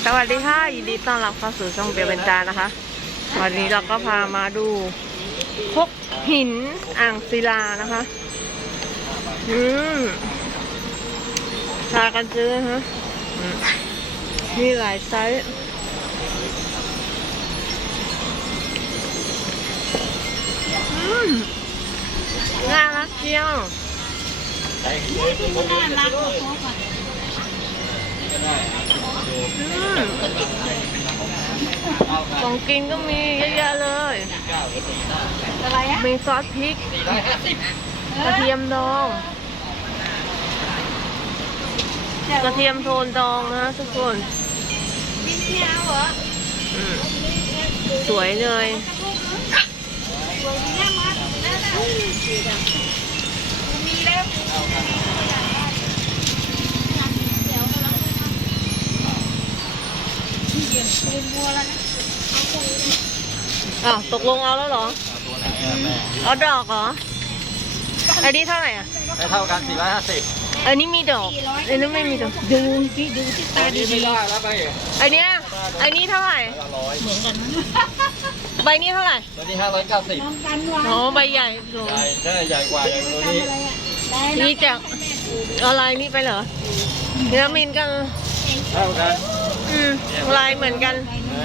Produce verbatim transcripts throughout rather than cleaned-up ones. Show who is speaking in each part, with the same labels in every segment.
Speaker 1: สวัสดีค่ะยินดีต้อนรับเข้าสู่ช่องเบียร์เบนจานะคะวันนี้เราก็พามาดูพกหินอ่างศิลานะคะอืมพากันซื้อฮะมีหลายไซส์อืมน่ารักเชียวของกินก็มีเยอะแยะเลยมีซอสพริกกระเทียมดองกระเทียมโทนดองนะทุกคนสวยเลยอ้าวตกลงเอาแล้วเหรอเอาดอกเหรออันนี้เท่าไหร่อ่ะ
Speaker 2: ได้เท่ากันสี่ร้อยห้าสิบ
Speaker 1: อันนี้มีดอกอันนี้ไม่มีดอกดูที่ดูที่ตาดี
Speaker 2: ไม่ได้แล้วไป
Speaker 1: อันเนี้ยอันนี้เท่าไหร่
Speaker 2: เหมือนกัน
Speaker 1: ใบนี้เท่าไหร่
Speaker 2: ใบนี้ห้าร้อยเก้าสิบ
Speaker 1: อ๋อใบใหญ่
Speaker 2: ใหญ่ใช่ใหญ่กว่าอย่างตัวนี้
Speaker 1: นี่จากอะไรนี่ไปเหรอเนื้อมินกัน
Speaker 2: เท่ากัน
Speaker 1: อืมลายเหมือนกัน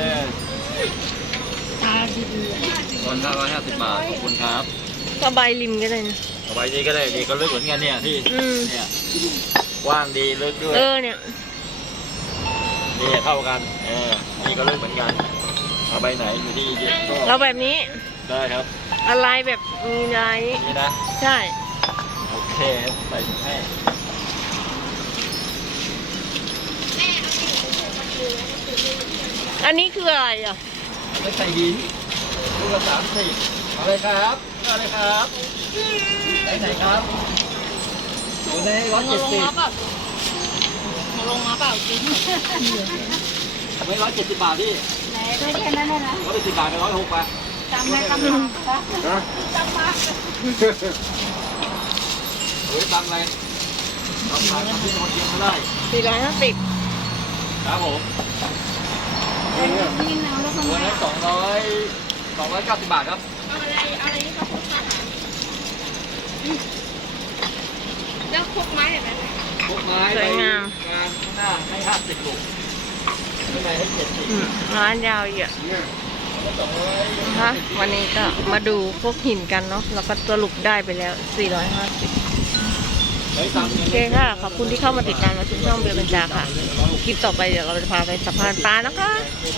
Speaker 2: ตาดีๆคนห้าร้อยห้าสิบบาทขอบคุณครับ
Speaker 1: ก็ใบริมก็ได้นะ
Speaker 2: ใบนี้ก็ได้ดีก็ลึกเหมือนกันเนี่ยที่เนี่ยกว้างดีลึกด้วย
Speaker 1: เออเนี่ย
Speaker 2: นี่เท่ากันเออนี่ก็ลึกเหมือนกันเอาใบไหนอยู่ที่เยอะก็
Speaker 1: เราแบบนี้
Speaker 2: ได้ครับ
Speaker 1: อะไรแบบมีลาย
Speaker 2: นี่นะ
Speaker 1: ใช่
Speaker 2: โอเคใส่ให้
Speaker 1: อันนี้คืออะไรอ่ะ
Speaker 2: ไม่ใส่หินลูกละสามสิบเอาเลยครับเอาเลยครับไหนไหนครับอยู่ในร้อยเจ็ดสิบ
Speaker 1: มาลงมาเปล่าจริง
Speaker 2: ไม่ร้อยเจ็ดสิบบาทพี่
Speaker 3: ไหนได้แค่นั้นเลยนะ
Speaker 2: ร้อยสิบบาทไปร้อยหกบาท
Speaker 3: จำได้จำมาจำมา
Speaker 2: เฮ้ยตังอะไรตังอะไรที่คนเดียวไม่ได้
Speaker 1: สี่ร้อยห้าสิบ
Speaker 2: ครับผม
Speaker 3: นี่น้ำแล้วทำไม
Speaker 2: วันนั้นสองร้อยสองร้อยเก้าสิบบาทครับ
Speaker 3: เอาอะไรอะไรนี่เขาพกมาหาแล้วพกไม้เห็นไหม
Speaker 2: พกไม้ไปงานข้างหน้าให้ห้าสิบลูกข้างในให้เจ็ดสิบ
Speaker 1: ร้านยาวเยอะนะคะวันนี้ก็มาดูพวกหินกันเนาะแล้วก็สรุปได้ไปแล้วสี่ร้อยห้าสิบโอเคค่ะขอบคุณที่เข้ามาติดตามมาชมช่องเบลเบนจาค่ะคลิปต่อไปเดี๋ยวเราจะพาไปสะพานปลานะคะ